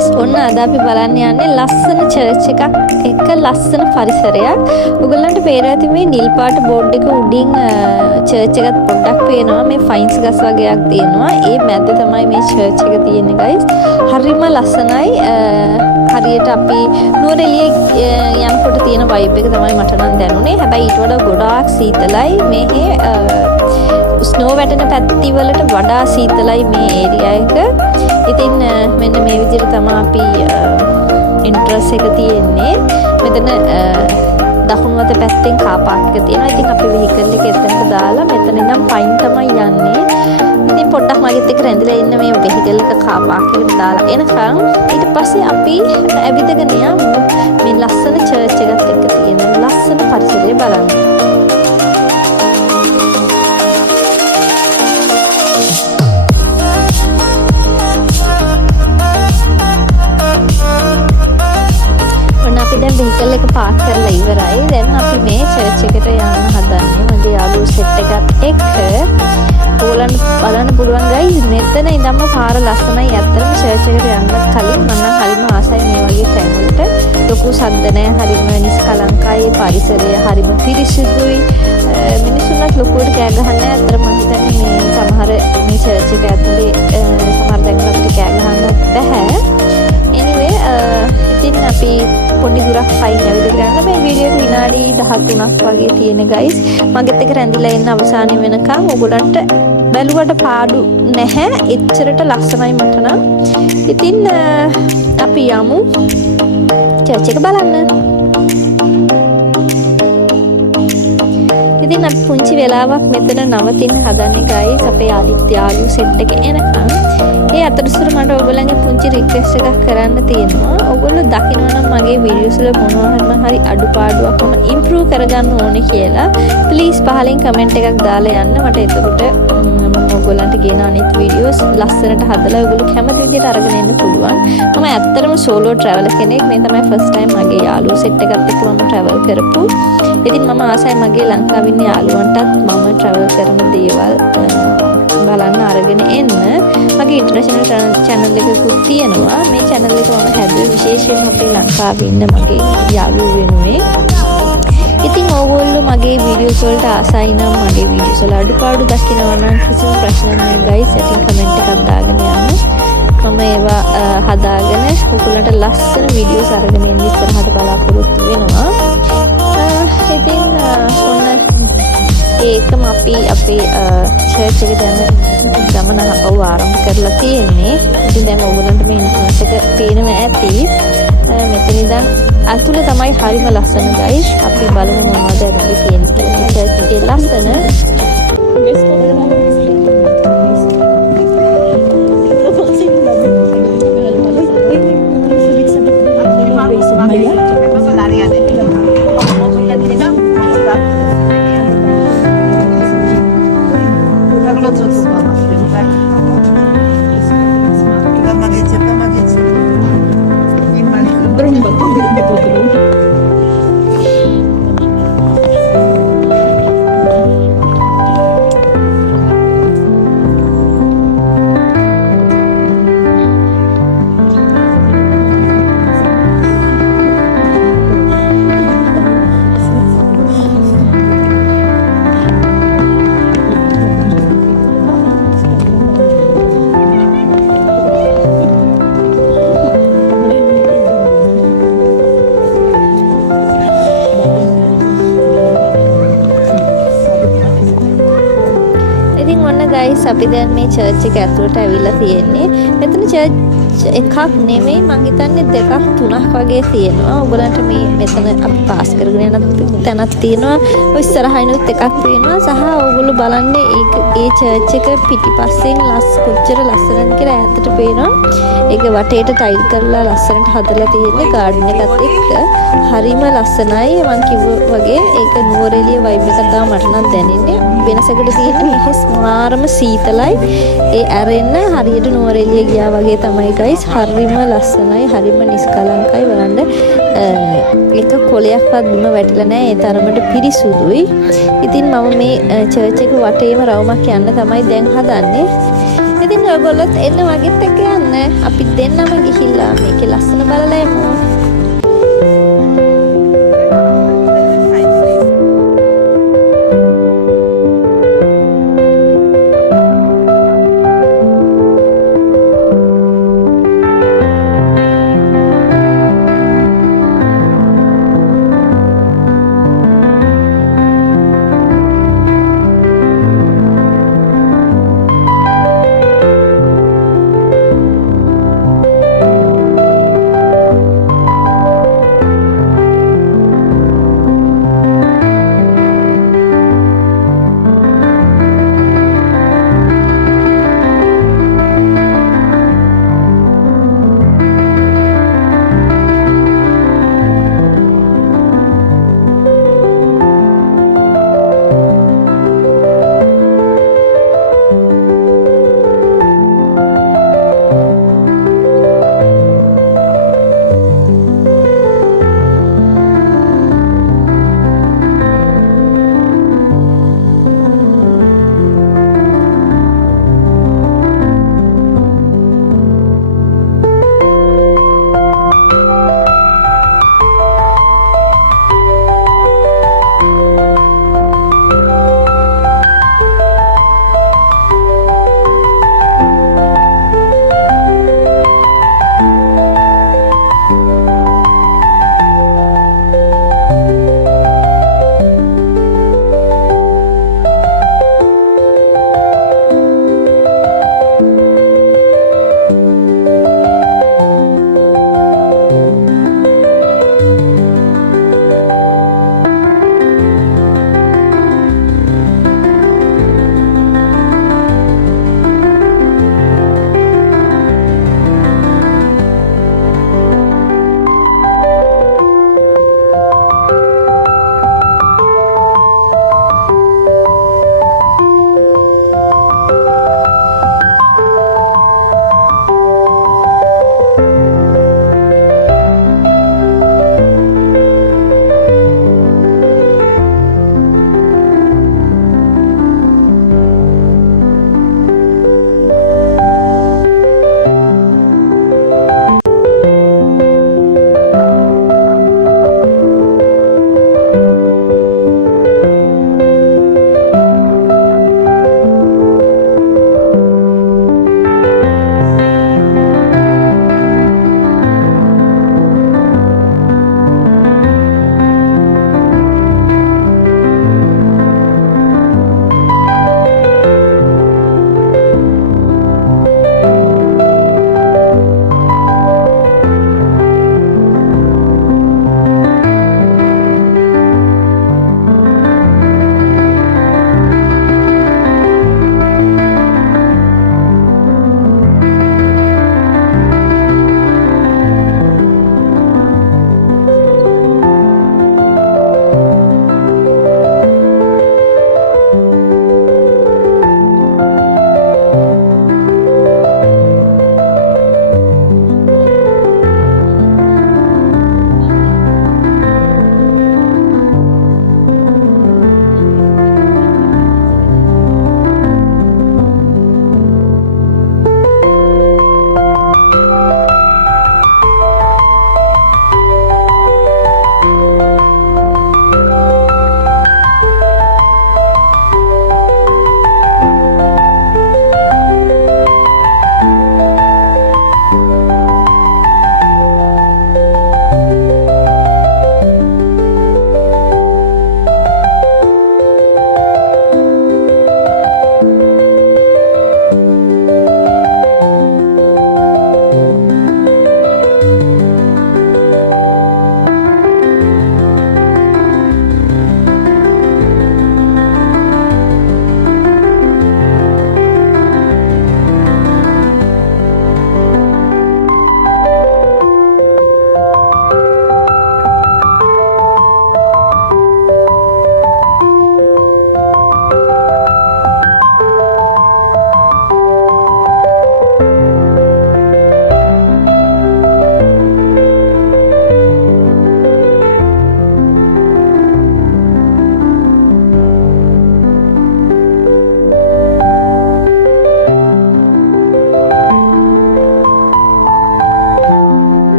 guys, ඔන්න අද අපි බලන්න යන්නේ ලස්සන චර්ච් එකක් එක ලස්සන පරිසරයක්. ඔයගොල්ලන්ට පේනවා ඇති මේ නිල් පාට බෝඩ් එක උඩින් චර්ච් එකත් පොඩ්ඩක් පේනවා. මේ ෆයින්ස් ගස් වගේක් තියෙනවා. ඒ මැද තමයි මේ චර්ච් එක තියෙන්නේ guys. හරිම ලස්සනයි. හරියට අපි නුවරඑළිය යනකොට තියෙන vibe එක තමයි මට නම් දැනුනේ. හැබැයි ඊට වඩා ගොඩාක් සීතලයි. මේ ස්නෝ වැටෙන පැති වලට වඩා සීතලයි මේ ඒරියා එක. ඉතින් මෙන්න මේ විදිහට තමයි අපි එන්ට්‍රන්ස් එක තියෙන්නේ. මෙතන දකුණු අත පැත්තෙන් කාර් පාක් එක තියෙනවා. ඉතින් අපි වෙහිකල් එක එතනට දාලා මෙතන ඉඳන් පයින් තමයි යන්නේ. ඉතින් පොඩ්ඩක් මගෙත් එක්ක රැඳිලා ඉන්න මේ වෙහිකල් එක කාර් පාක් එකට දාලා එනකම් ඊට පස්සේ අපි ඇවිදගෙන යමු මේ ලස්සන චර්ච් එකත් එක්ක තියෙන ලස්සන පරිසරය බලන්න. අපි දැන් වෙහිකල් එක පාක් කරලා ඉවරයි. දැන් අපි මේ චර්ච් එකට යන්න හදන්නේ. මගේ යාළුවෝ සෙට් එකත් එක්ක. ඕලන් බලන්න පුළුවන් guys. මෙතන ඉඳන්ම පාර ලස්සනයි. ඇත්තටම චර්ච් එකට යන්න කලින් මම නම් හරිම ආසයි මේ වගේ තැන් වලට. ලොකු සද්ද නැහැ. හරිම නිස්කලංකයි. පරිසරය හරිම පිරිසිදුයි. මිනිස්සුන්වත් ලොකුවට කෑ ගහන්නේ නැහැ. ඇත්තටම මම හිතන්නේ මේ සමහර මේ චර්ච් එක ඇතුලේ සමහර තැන් වලට කෑ ගහන්න බෑ. anyway ඉතින් අපි පොඩි දුරක් පයින් ඇවිදගෙන යන්න. මේ වීඩියෝ එක විනාඩි 13ක් වගේ තියෙන guys. මගෙත් එක රැඳිලා ඉන්න අවසානයේ වෙනකන් ඔයගොල්ලන්ට බැලුවට පාඩු නැහැ. එච්චරට ලස්සනයි මට නම්. ඉතින් අපි යමු චර්ච් එක බලන්න. ඉතින් අපි පුංචි වෙලාවක් මෙතන නවතින්න හදන්නේ guys. අපේ ආදිත්‍ය යාළුවෝ සෙට් එක එනකන්. ඒ අතරතුර මට ඔයගොල්ලන්ගේ පුංචි රික්වෙස්ට් එකක් කරන්න තියෙනවා. ඔයගොල්ලෝ දකිනවා නම් මගේ වීඩියෝස් වල මොනවා හරි අඩුපාඩුවක් මම ඉම්ප්‍රූව් කරගන්න ඕනේ කියලා ප්ලීස් පහලින් කමෙන්ට් එකක් දාලා යන්න. මට එතකොට ඔයගොල්ලන්ට ගෙන අනිත් වීඩියෝස් ලස්සනට හදලා ඔයගොල්ලෝ කැමති විදිහට අරගෙන එන්න පුළුවන්. මම ඇත්තටම සෝලෝ ට්‍රැවලර් කෙනෙක්. මේ තමයි ෆස්ට් ටයිම් මගේ යාළුවෝ සෙට් එකත් එක්ක මම ට්‍රැවල් කරපු. ඉතින් මම ආසයි මගේ ලංකාවේ ඉන්න යාළුවන්ටත් මම ට්‍රැවල් කරන දේවල් බලන්න අරගෙන එන්න. මගේ ඉන්ටර්නැෂනල් channel එකකුත් තියෙනවා. මේ channel එක මම හැදුවේ විශේෂයෙන්ම අපේ ලංකාවේ ඉන්න මගේ යාළුවෝ වෙනුවෙන්. ඉතින් ඕගොල්ලෝ මගේ වීඩියෝස් වලට ආසයි නම් මගේ වීඩියෝස් වල අඩුපාඩු දකිනවා නම් කිසිම ප්‍රශ්න නැහැ guys. ඉතින් කමෙන්ට් එකක් දාගෙන යන්න. මම ඒවා හදාගෙන ඔයගොල්ලන්ට ලස්සන වීඩියෝස් අරගෙන එන්න ඉස්සරහට බලාපොරොත්තු වෙනවා. ඉතින් ඔන්න ඒකම අපි අපේ චර්ච් එකට යන ගමන ආරම්භ කරලා තියෙන්නේ. ඉතින් දැන් ඔයගොල්ලන්ට මේ ඉන්ටර්නස් එක පේනවා ඇති. මෙතන ඉඳන් අතුල තමයි හරිම ලස්සන guys. අපි බලමු මොනවද ඇතුලේ තියෙන්නේ කියලා. චර්ච් එකේ ලස්සන guys. අපි දැන් මේ චර්ච් එක ඇතුළට ඇවිල්ලා තියෙන්නේ. මෙතන චර්ච් එකක් නෙමෙයි මං හිතන්නේ දෙකක් තුනක් වගේ තියෙනවා. ඔයගලන්ට මේ මෙතන අපි පාස් කරගෙන යන තැනක් තියෙනවා. ඔය ඉස්සරහිනුත් එකක් තියෙනවා. සහ ඔයගොල්ලෝ බලන්නේ ඒ චර්ච් එක පිටිපස්සෙන් කොච්චර ලස්සනද කියලා ඈතට පේනවා. ඒක වටේට ටයිල් කරලා ලස්සනට හදලා තියෙන්නේ ගාඩන් එකත් එක්ක. හරිම ලස්සනයි. මං කිව්වා වගේ ඒක නුවරඑළිය වයිබ් එකක් තමයි මට නම් දැනෙන්නේ. වෙනසකට තියෙන්නේ මෙහෙස් මාරම සීතලයි. ඒ ඇරෙන්න හරියට නුවරඑළිය ගියා වගේ තමයි guys. හරිම ලස්සනයි. හරිම නිස්කලංකයි. බලන්න එක කොලයක්වත් බිම වැටිලා නැහැ. ඒ තරමට පිරිසුදුයි. ඉතින් මම මේ චර්ච් එක වටේම රවුමක් යන්න තමයි දැන් හදන්නේ. ඉතින් ඔයගොල්ලොත් එන්න මගෙත් එක්ක යන්න. අපි දෙන්නම ගිහිල්ලා මේකේ ලස්සන බලලා යමු.